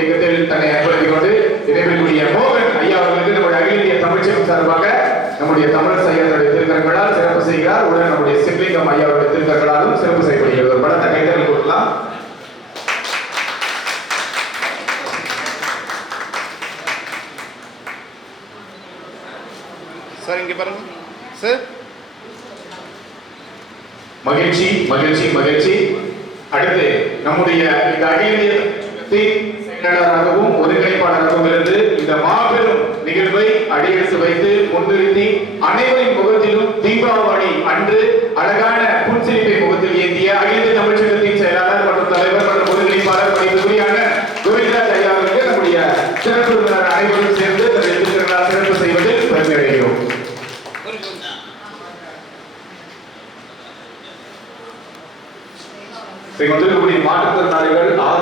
இயக்கத்தில் தன்னை அர்ப்பணித்துக் கொண்டு இணைப்பிற்குரிய மோகன் ஐயா அவர்களுக்கு நம்முடைய அகில இந்திய தமிழ்ச்சங்கம் சார்பாக நம்முடைய தமிழ் ஐயாவுடைய திருக்கரங்களால் சிறப்பு செய்கிறார். உடன் நம்முடைய சிவலிங்கம் ஐயாவுடைய திருக்கரங்களாலும் சிறப்பு செய்யப்படுகிறது ஒரு படத்தை கைத்தறி கொடுக்கலாம். சார் இங்கே பாருங்க. சார். மகிழ்ச்சி மகிழ்ச்சி மகிழ்ச்சி. அடுத்து நம்முடைய இந்த அகில செயலாளராகவும் ஒருங்கிணைப்பாளராகவும் இருந்து இந்த மாபெரும் நிகழ்வை அடியெடுத்து வைத்து முன்னிறுத்தி அனைவரின் முகத்திலும் தீபாவளி அன்று அழகான புன்சிரிப்பை முகத்தில் ஏந்திய அகில இந்திய தமிழ்ச்சங்கத்தின் செயலாளர் மற்றும் தலைவர் மற்றும் ஒருங்கிணைப்பாளர் பணிபுரியான கோவிந்தராஜ் ஐயா அவர்களுக்கு நம்முடைய சிறப்பு விருந்தினர் அனைவரும் சேர்ந்து தன்னுடைய சிறப்பு செய்வதில் பெருமை அடைகிறோம். வந்திருக்கக்கூடிய மாற்றுத்திறனாளிகள் ஆறு